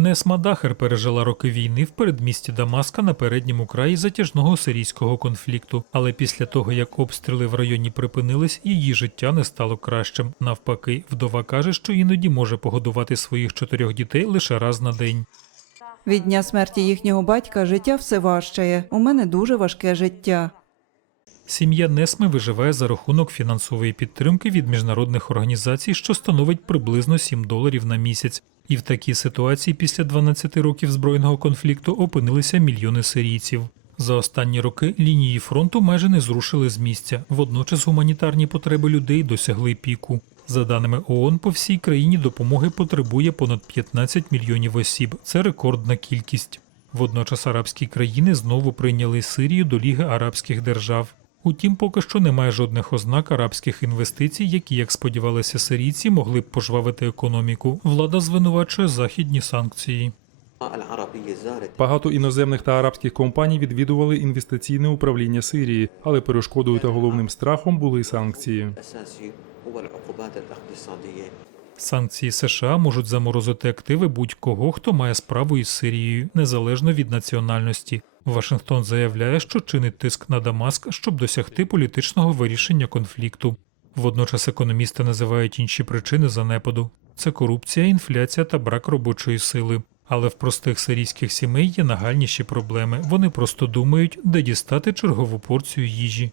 Несма Дахер пережила роки війни в передмісті Дамаска на передньому краї затяжного сирійського конфлікту. Але після того, як обстріли в районі припинились, її життя не стало кращим. Навпаки, вдова каже, що іноді може погодувати своїх чотирьох дітей лише раз на день. Від дня смерті їхнього батька життя все важчає. У мене дуже важке життя. Сім'я Несми виживає за рахунок фінансової підтримки від міжнародних організацій, що становить приблизно 7 доларів на місяць. І в такій ситуації після 12 років збройного конфлікту опинилися мільйони сирійців. За останні роки лінії фронту майже не зрушили з місця. Водночас гуманітарні потреби людей досягли піку. За даними ООН, по всій країні допомоги потребує понад 15 мільйонів осіб. Це рекордна кількість. Водночас арабські країни знову прийняли Сирію до Ліги арабських держав. Утім, поки що немає жодних ознак арабських інвестицій, які, як сподівалися сирійці, могли б пожвавити економіку. Влада звинувачує західні санкції. Багато іноземних та арабських компаній відвідували інвестиційне управління Сирії, але перешкодою та головним страхом були санкції. Санкції США можуть заморозити активи будь-кого, хто має справу із Сирією, незалежно від національності. Вашингтон заявляє, що чинить тиск на Дамаск, щоб досягти політичного вирішення конфлікту. Водночас економісти називають інші причини занепаду: це корупція, інфляція та брак робочої сили. Але в простих сирійських сімей є нагальніші проблеми. Вони просто думають, де дістати чергову порцію їжі.